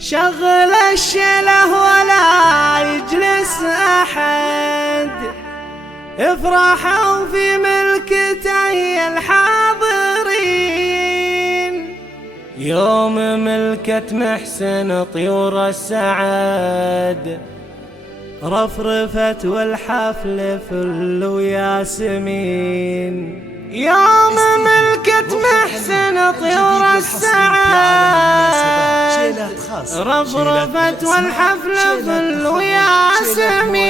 شغل الشله ولا يجلس أحد، افرحوا في ملكته الحاضرين. يوم ملكة محسن طيور السعد، رفرفت والحفل فل وياسمين. يوم ملكة محسن طيور السعد، رفرفت والحفل فل وياسمين.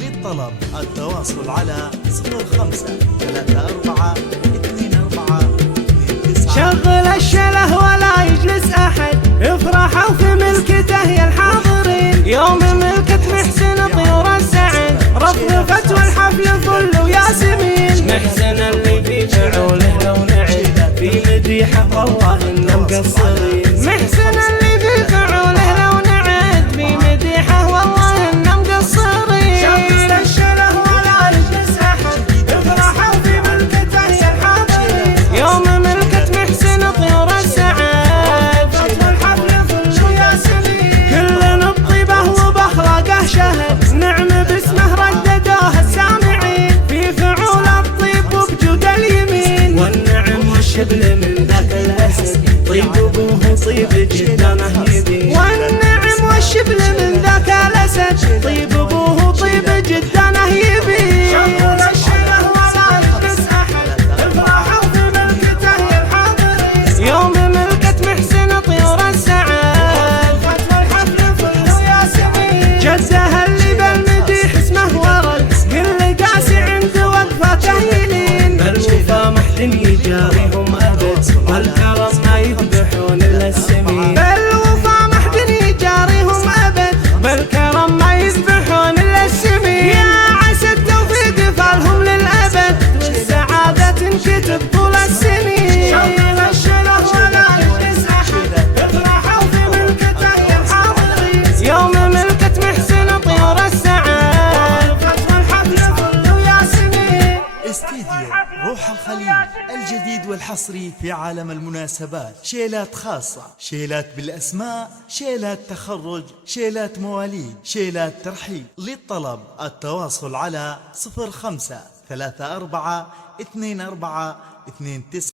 للطلب التواصل على 05342429. شغل الشله ولا يجلس أحد، افرحوا في ملكته يا الحاضرين. يوم ملكة محسن طيور السعد، رفرفت والحفل فل وياسمين. محسن اللي في فعوله لو نعد، في مديحه والله إنه مقصرين. محسن اللي في فعوله لو نعد، في مديحه والله إنه مقصرين. شغل الشله ولا يجلس أحد، افرحوا في ملكته يا الحاضرين. يوم ملكة محسن طيور السعد، والحفل فل وياسمين. كلنا بطيبه وبأخلاقه شهد، نعم باسمه رددوه السامعين. في فعول الطيب وبجود اليمين، والنعم والشبل من ذاك الأسد، طيب أبوه طيب جدانه يبين. والنعم والشبل من ذاك الأسد، طيب أبوه طيب جدانه يبين. شغل الشله ولا يجلس أحد، افرحوا في ملكته يا الحاضرين. يوم ملكة محسن طيور السعد، والحفل فل وياسمين. جدها اللي بالمديح اسمه ورد، كل قاسي عند وقفته يلين. بالوفا ما حد يجاريهم أبد، والكرم ما يذبحون إلا السمين. بالوفا ما حد يجاريهم أبد، بالكرم ما يذبحون إلا السمين. يا عسى التوفيق فالهم للأبد، والسعادة تنكتب طول السنين. شغل الشله ولا يجلس أحد، افرحوا في ملكته يا الحاضرين. يوم ملكة محسن طيور السعد، والحفل فل وياسمين. استديو روح الخليج الجديد والحصري في عالم المناسبات. شيلات خاصة، شيلات بالأسماء، شيلات تخرج، شيلات مواليد، شيلات ترحيب. للطلب التواصل على 05342429.